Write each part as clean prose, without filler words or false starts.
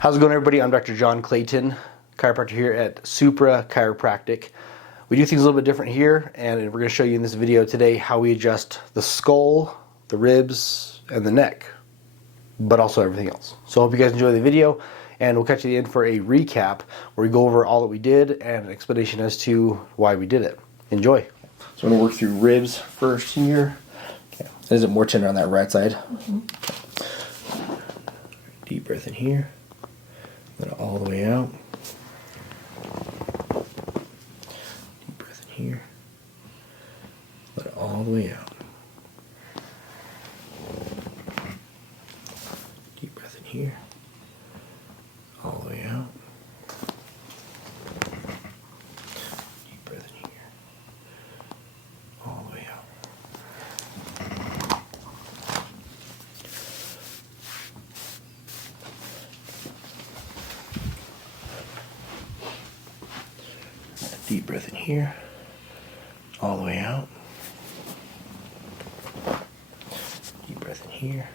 How's it going, everybody? I'm Dr. John Clayton, chiropractor here at Supra Chiropractic. We do things a little bit different here, and we're going to show you in this video today how we adjust the skull, the ribs, and the neck, but also everything else. So I hope you guys enjoy the video, and we'll catch you at the end for a recap where we go over all that we did and an explanation as to why we did it. Enjoy. So I'm going to work through ribs first here. Okay. Is it more tender on that right side? Okay. Deep breath in here. Let it all the way out. Deep breath in here. Let it all the way out. Deep breath in here. All the way out. Deep breath in here. All the way out. Deep breath in here, all the way out. Deep breath in here,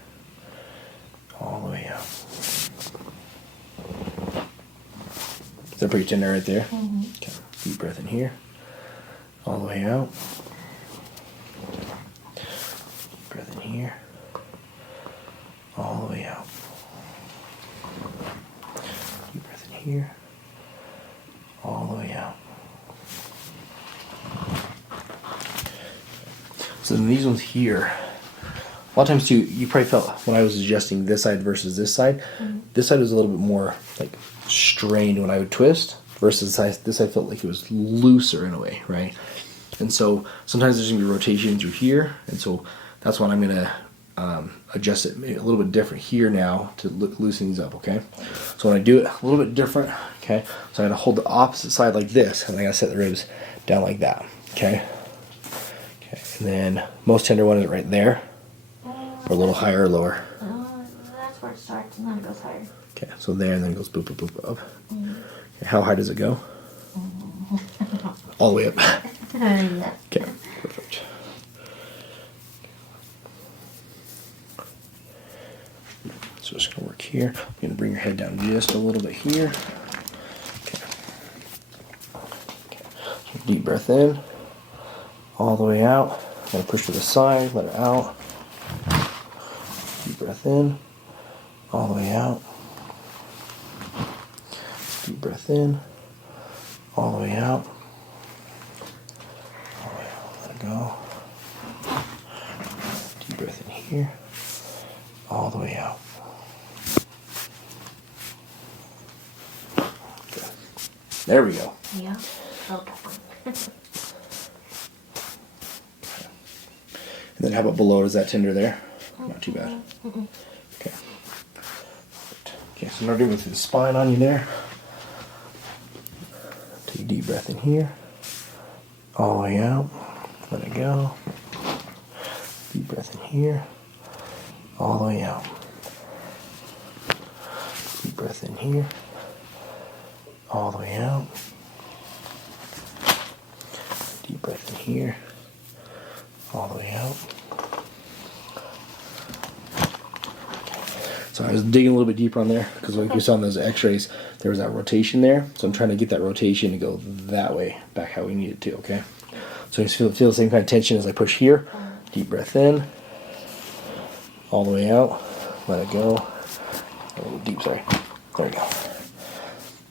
all the way out. Is that pretty tender right there? Mm-hmm. Okay. Deep breath in here, all the way out. Deep breath in here, all the way out. Deep breath in here, all the way out. So then these ones here, a lot of times too, you probably felt when I was adjusting this side versus this side, this side was a little bit more like strained when I would twist versus this side felt like it was looser in a way, right? And so sometimes there's gonna be rotation through here, and so that's why I'm gonna adjust it maybe a little bit different here now to loosen these up, okay? So when I do it a little bit different, okay, so I'm gonna hold the opposite side like this, and I gotta set the ribs down like that, okay? And then most tender one is right there, or a little higher or lower. That's where it starts, and then it goes higher. Okay, so there, and then it goes boop, boop, boop, up. Okay, how high does it go? All the way up. Yeah. Okay, perfect. So it's gonna work here. You're gonna bring your head down just a little bit here. Okay. Okay. So deep breath in, all the way out. Gonna push to the side, let it out. Deep breath in, all the way out. Deep breath in, all the way out. All the way out, let it go. Deep breath in here, all the way out. Okay. There we go. Yeah. Okay. And then how about below? Is that tender there? Not too bad. Okay. Okay, so now doing through the spine on you there. Take a deep breath in here. All the way out. Let it go. Deep breath in here. All the way out. Deep breath in here. All the way out. Deep breath in here. All the way out. So I was digging a little bit deeper on there because like you saw in those x-rays, there was that rotation there. So I'm trying to get that rotation to go that way, back how we need it to, okay? So you feel the same kind of tension as I push here. Deep breath in. All the way out. Let it go. A little deep, sorry. There we go.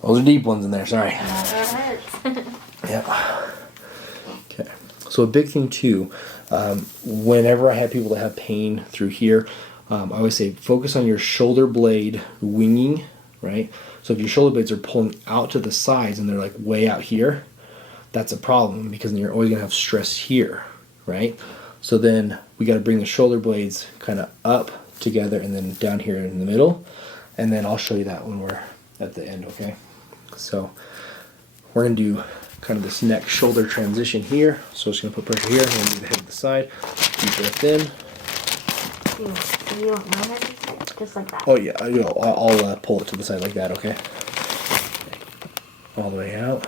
Those are deep ones in there, sorry. That hurts. Yeah. Okay. So a big thing too, whenever I have people that have pain through here, I always say focus on your shoulder blade winging, right? So if your shoulder blades are pulling out to the sides and they're like way out here, that's a problem because then you're always gonna have stress here, right? So then we gotta bring the shoulder blades kind of up together and then down here in the middle, and then I'll show you that when we're at the end, okay? So we're gonna do kind of this neck shoulder transition here. So it's gonna put pressure here, and then move the head to the side. Deep breath in. You want my head to sit? Just like that? Oh yeah, I'll pull it to the side like that, okay? All the way out.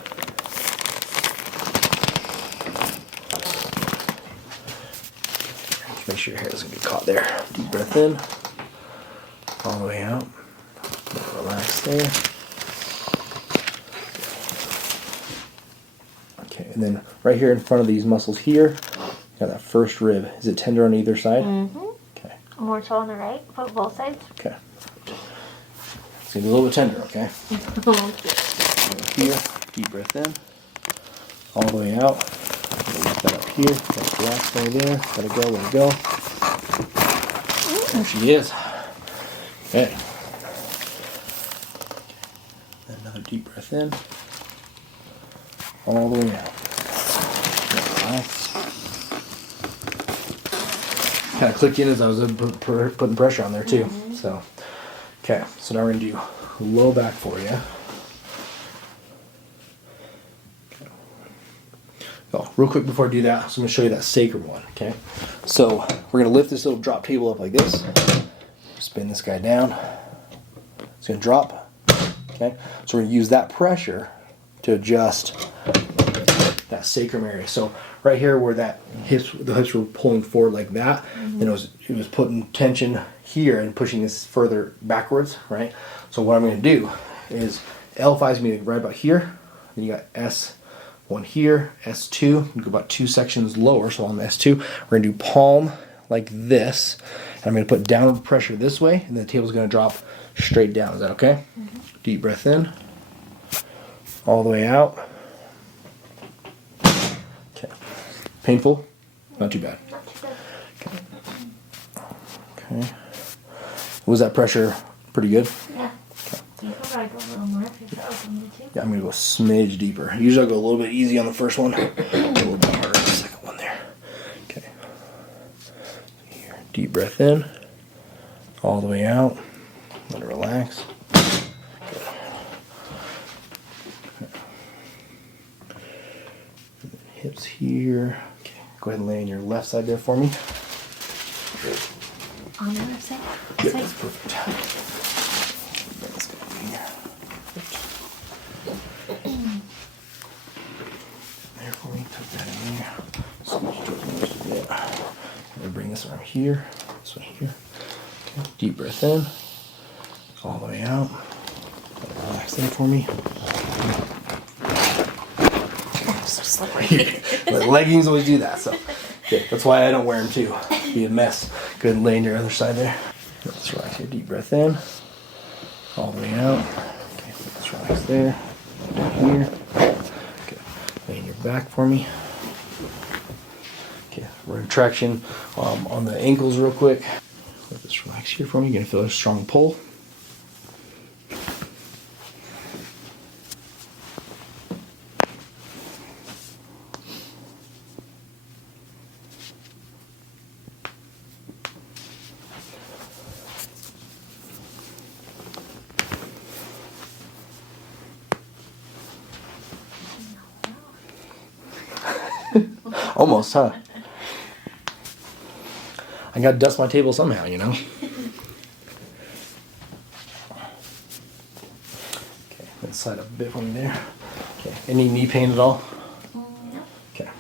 Make sure your hair doesn't get caught there. Deep breath in. All the way out. Relax there. Okay, and then right here in front of these muscles here, you got that first rib. Is it tender on either side? Mm-hmm. Okay. More so on the right, but both sides. Okay. It's gonna be a little bit tender, okay? Here, deep breath in, all the way out. Lift that up here, that's relax right there. Let it go, let it go. There she is. Okay. Another deep breath in, all the way out. Relax. Kind of clicked in as I was putting pressure on there too. So, okay. So now we're gonna do low back for you. Oh, real quick before I do that, so I'm going to show you that sacrum one, okay? So we're going to lift this little drop table up like this, spin this guy down, it's going to drop, okay? So we're going to use that pressure to adjust that sacrum area. So right here where the hips were pulling forward like that, and it was putting tension here and pushing this further backwards, right? So what I'm going to do is L5 is going to be right about here, then you got S1 here, S2, you go about 2 sections lower, so on the S2, we're going to do palm like this, and I'm going to put downward pressure this way, and the table's going to drop straight down. Is that okay? Deep breath in, all the way out. Okay. Painful? Not too bad. Okay. Okay. Was that pressure pretty good? Yeah. You could probably go a little more if you felt me too. Yeah, I'm going to go a smidge deeper. Usually I'll go a little bit easy on the first one, a little bit harder on the second one there. Okay. Here, deep breath in, all the way out. Let it relax. Good. Hips here. Okay. Go ahead and lay on your left side there for me. On the left side? Good, that's perfect. Let's go here. There for me, tuck that in there. Squeeze towards me just a bit. I'm gonna bring this arm here, this one here. Okay. Deep breath in, all the way out. Let it relax there for me. I'm so slippery. The leggings always do that, so okay, that's why I don't wear them too. Be a mess. Go ahead and lay on your other side there. Let's relax here. Deep breath in, all the way out. Okay, let's relax there. Down here. Okay, lay on your back for me. Okay, retraction on the ankles real quick. Let this relax here for me. You're gonna feel a strong pull. Almost, huh? I gotta dust my table somehow, you know? Okay, let's slide up a bit for me there. Okay, any knee pain at all? Okay.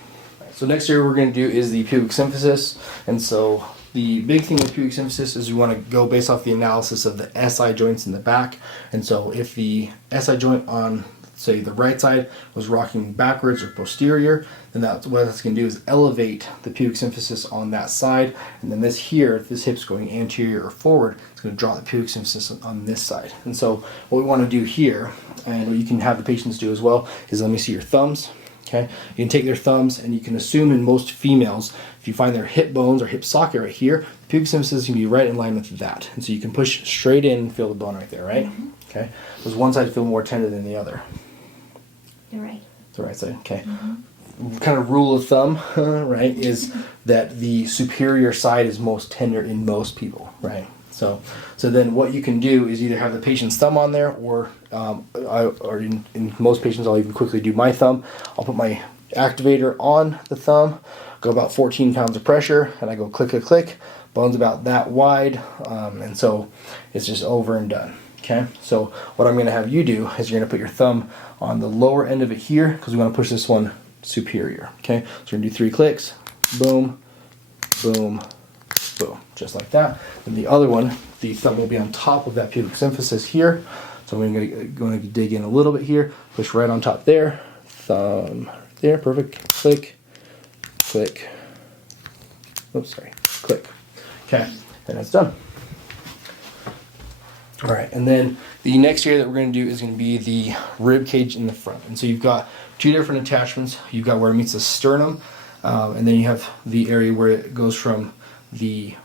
Alright, so next area we're gonna do is the pubic symphysis. And so the big thing with pubic symphysis is we want to go based off the analysis of the SI joints in the back. And so if the SI joint on, say, the right side was rocking backwards or posterior, then that's what that's going to do is elevate the pubic symphysis on that side. And then this here, if this hip's going anterior or forward, it's going to draw the pubic symphysis on this side. And so what we want to do here, and what you can have the patients do as well, is let me see your thumbs. Okay, you can take their thumbs, and you can assume in most females, if you find their hip bones or hip socket right here, the pubic symphysis can be right in line with that. And so you can push straight in and feel the bone right there, right? Mm-hmm. Okay, does one side feel more tender than the other? You're right. The right side, okay. Mm-hmm. Kind of rule of thumb, right, is that the superior side is most tender in most people, right? So then what you can do is either have the patient's thumb on there, or in most patients I'll even quickly do my thumb. I'll put my activator on the thumb, go about 14 pounds of pressure, and I go click, click, click. Bone's about that wide, and so it's just over and done. Okay, so what I'm going to have you do is you're going to put your thumb on the lower end of it here, because we want to push this one superior. Okay, so we're going to do 3 clicks, boom, boom, boom, just like that. Then the other one, the thumb will be on top of that pubic symphysis here, So I'm going to dig in a little bit here, push right on top there, thumb there, perfect, click, click, oops, sorry, click. Okay, and that's done. All right, and then the next area that we're going to do is going to be the rib cage in the front. And so you've got two different attachments. You've got where it meets the sternum, and then you have the area where it goes from the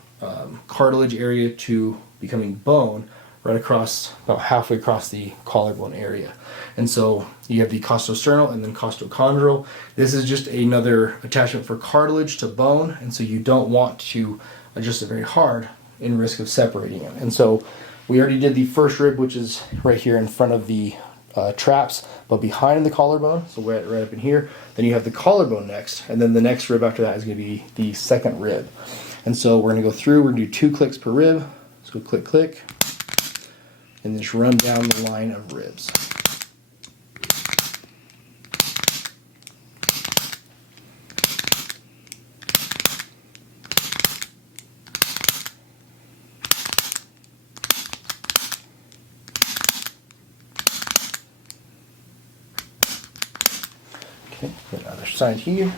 cartilage area to becoming bone, right across, about halfway across the collarbone area. And so you have the costosternal and then costochondral. This is just another attachment for cartilage to bone, and so you don't want to adjust it very hard in risk of separating it. And so we already did the first rib, which is right here in front of the traps, but behind the collarbone, so right up in here. Then you have the collarbone next, and then the next rib after that is going to be the second rib. And so we're going to go through, we're going to do 2 clicks per rib. So click, click, and just run down the line of ribs. Okay, the other side here.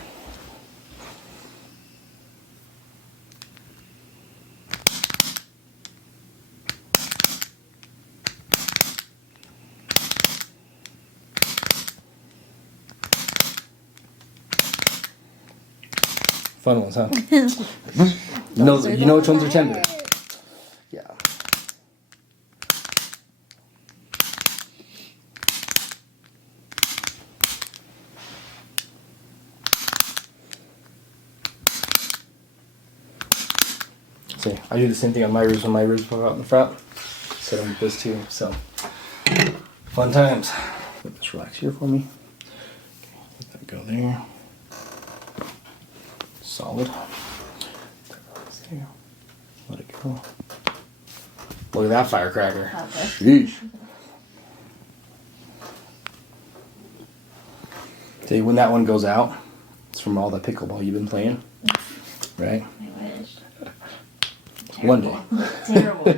Fun ones, huh? you know which ones are tender. Yeah. See, I do the same thing on my ribs when my ribs pop out in the front. Set them with this too, so fun times. Let this relax here for me. Let that go there. Solid. There. Let it go. Look at that firecracker. Sheesh. See, when that one goes out, it's from all the pickleball you've been playing, right? I wish. One day. Terrible.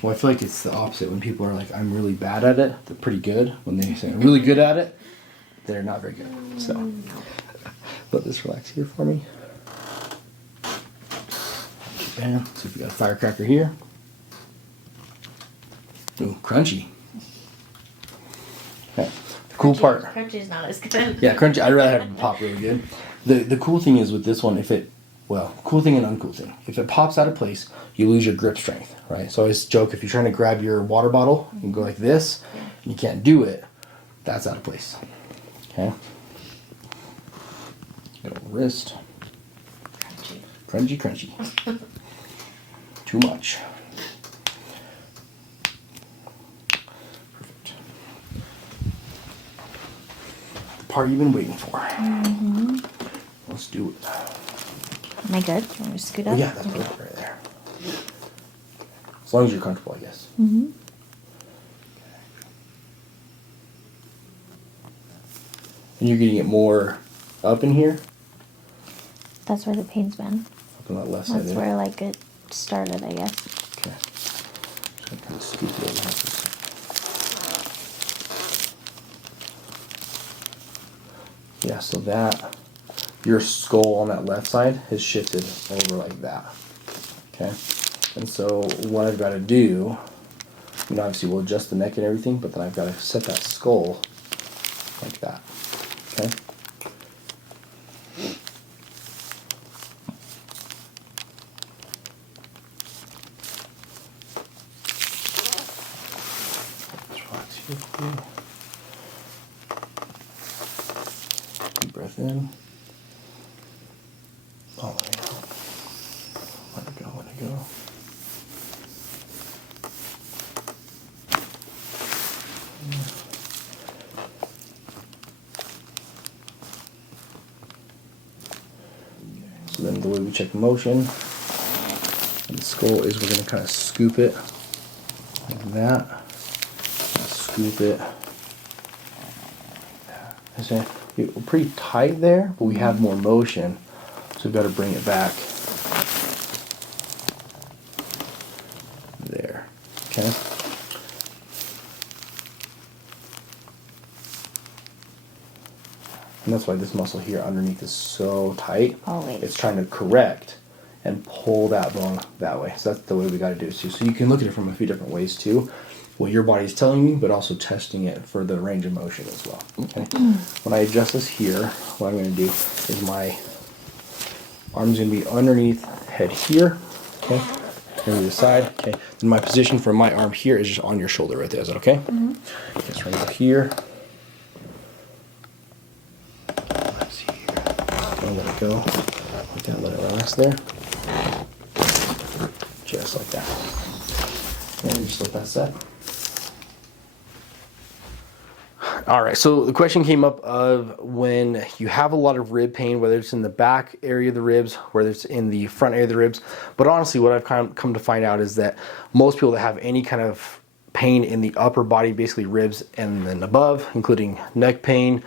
Well, I feel like it's the opposite. When people are like, I'm really bad at it, they're pretty good. When they say I'm really good at it, they're not very good. So, let this relax here for me. Bam. So if you got a firecracker here. Ooh, crunchy. Okay. The cool part. Crunchy's not as good. Yeah, crunchy. I'd rather have it pop really good. The cool thing is with this one, cool thing and uncool thing. If it pops out of place, you lose your grip strength, right? So I always joke, if you're trying to grab your water bottle and go like this, and you can't do it, that's out of place. Okay? Little wrist. Crunchy, crunchy. Too much. Perfect. The part you've been waiting for. Mm-hmm. Let's do it. Am I good? Do you want me to scoot up? Oh, yeah, that's perfect right there. As long as you're comfortable, I guess. Mm-hmm. And you're getting it more up in here? That's where the pain's been. Up on that left side That's there? where like it started, I guess. Okay. Just gonna kind of scoop it over like this. Yeah, so that, your skull on that left side has shifted over like that. Okay? And so what I've got to do, obviously we'll adjust the neck and everything, but then I've got to set that skull like that. Okay? Let's relax here for you. Deep breath in. Oh, let it go. Let it go, let it go. So then the way we check motion and the skull is we're going to kind of scoop it like that. Scoop it. We're pretty tight there, but we have more motion So we've got to bring it back. There. Okay. And that's why this muscle here underneath is so tight. Always. It's trying to correct and pull that bone that way. So that's the way we got to do it too. So you can look at it from a few different ways too. What your body's telling me, but also testing it for the range of motion as well. Okay. When I adjust this here, what I'm going to do is my arm's going to be underneath head here. Okay. Over the side. Okay. Then my position for my arm here is just on your shoulder right there. Is that okay? Mm-hmm. Okay, so we're going to go here. Let's see here. I'll let it go. Like that. Let it relax there. Just like that. And just let that set. All right, so the question came up of when you have a lot of rib pain, whether it's in the back area of the ribs, whether it's in the front area of the ribs. But honestly, what I've come to find out is that most people that have any kind of pain in the upper body, basically ribs and then above, including neck pain,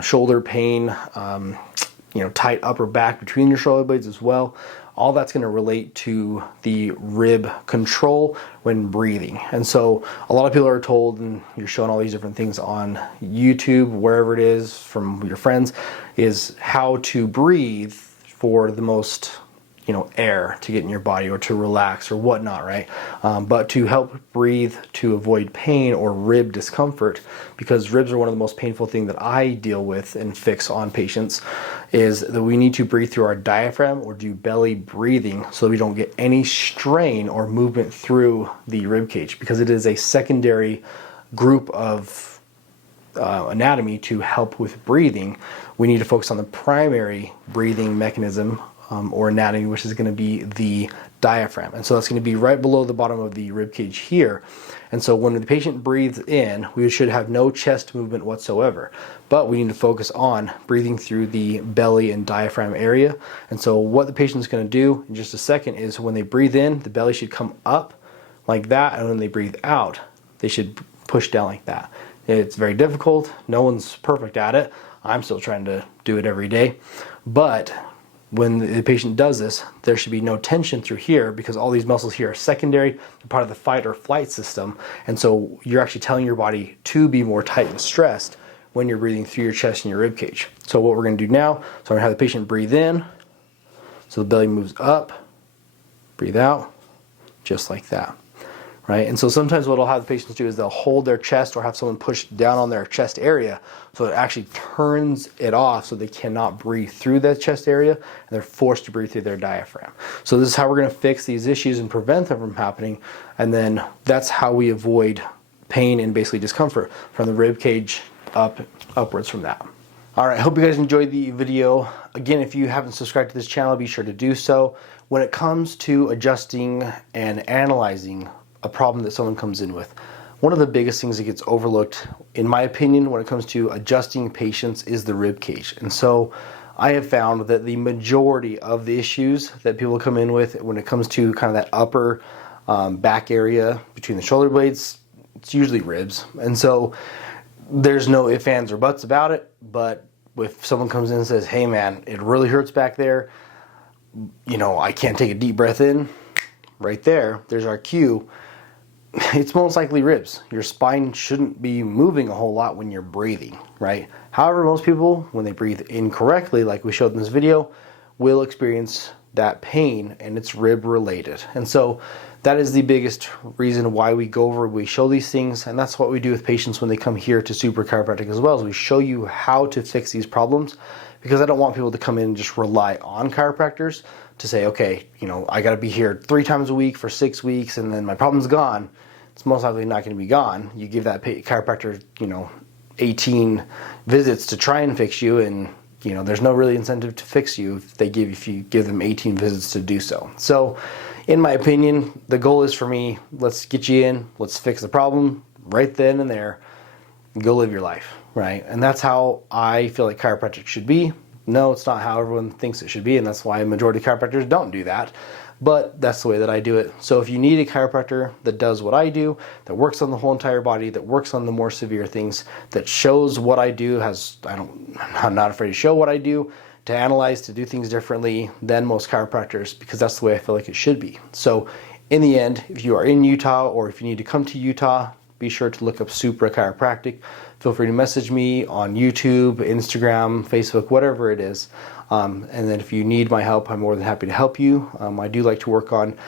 shoulder pain, tight upper back between your shoulder blades as well. All that's going to relate to the rib control when breathing. And so a lot of people are told, and you're showing all these different things on YouTube, wherever it is from your friends, is how to breathe for the most air to get in your body or to relax or whatnot, right? But to help breathe to avoid pain or rib discomfort, because ribs are one of the most painful things that I deal with and fix on patients, is that we need to breathe through our diaphragm or do belly breathing so we don't get any strain or movement through the rib cage, because it is a secondary group of anatomy to help with breathing. We need to focus on the primary breathing mechanism or anatomy, which is going to be the diaphragm. And so that's going to be right below the bottom of the rib cage here. And so when the patient breathes in, we should have no chest movement whatsoever. But we need to focus on breathing through the belly and diaphragm area. And so what the patient is going to do in just a second is when they breathe in, the belly should come up like that. And when they breathe out, they should push down like that. It's very difficult. No one's perfect at it. I'm still trying to do it every day. But when the patient does this, there should be no tension through here, because all these muscles here are secondary, they're part of the fight or flight system. And so you're actually telling your body to be more tight and stressed when you're breathing through your chest and your rib cage. So what we're going to do now, so I'm going to have the patient breathe in, so the belly moves up, breathe out, just like that. Right? And so sometimes what I'll have the patients do is they'll hold their chest or have someone push down on their chest area, so it actually turns it off so they cannot breathe through that chest area, and they're forced to breathe through their diaphragm. So this is how we're going to fix these issues and prevent them from happening, and then that's how we avoid pain and basically discomfort from the rib cage upwards from that. All right, I hope you guys enjoyed the video. Again, if you haven't subscribed to this channel, be sure to do so. When it comes to adjusting and analyzing a problem that someone comes in with, one of the biggest things that gets overlooked, in my opinion, when it comes to adjusting patients is the rib cage. And so I have found that the majority of the issues that people come in with when it comes to kind of that upper back area between the shoulder blades, it's usually ribs. And so there's no ifs, ands, or buts about it. But if someone comes in and says, hey man, it really hurts back there, I can't take a deep breath in, right there's our cue. It's most likely ribs. Your spine shouldn't be moving a whole lot when you're breathing, right? However, most people, when they breathe incorrectly, like we showed in this video, will experience that pain, and it's rib related. And so that is the biggest reason why we show these things, and that's what we do with patients when they come here to Supra Chiropractic as well, is we show you how to fix these problems, because I don't want people to come in and just rely on chiropractors to say, okay, I got to be here 3 times a week for 6 weeks and then my problem's gone. It's most likely not going to be gone. You give that chiropractor, 18 visits to try and fix you, and there's no really incentive to fix you if you give them 18 visits to do so. So, in my opinion, the goal is for me, let's get you in, let's fix the problem right then and there, and go live your life, right? And that's how I feel like chiropractic should be. No, it's not how everyone thinks it should be, and that's why a majority of chiropractors don't do that. But that's the way that I do it. So if you need a chiropractor that does what I do, that works on the whole entire body, that works on the more severe things, that shows what I do, I'm not afraid to show what I do, to analyze, to do things differently than most chiropractors, because that's the way I feel like it should be. So in the end, if you are in Utah or if you need to come to Utah, be sure to look up Supra Chiropractic. Feel free to message me on YouTube, Instagram, Facebook, whatever it is. And then if you need my help, I'm more than happy to help you. I do like to work on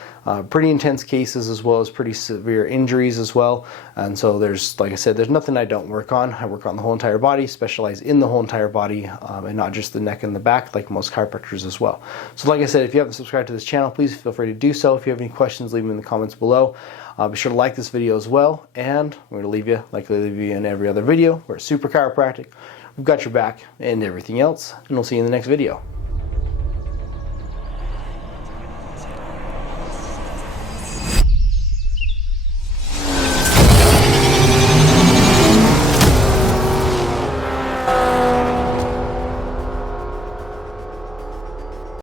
pretty intense cases as well as pretty severe injuries as well. And so there's, like I said, there's nothing I don't work on. I work on the whole entire body, specialize in the whole entire body, and not just the neck and the back like most chiropractors as well. So like I said, if you haven't subscribed to this channel, please feel free to do so. If you have any questions, leave them in the comments below. Be sure to like this video as well. And we're going to leave you like we leave you in every other video. We're at Supra Chiropractic. We've got your back and everything else. And we'll see you in the next video.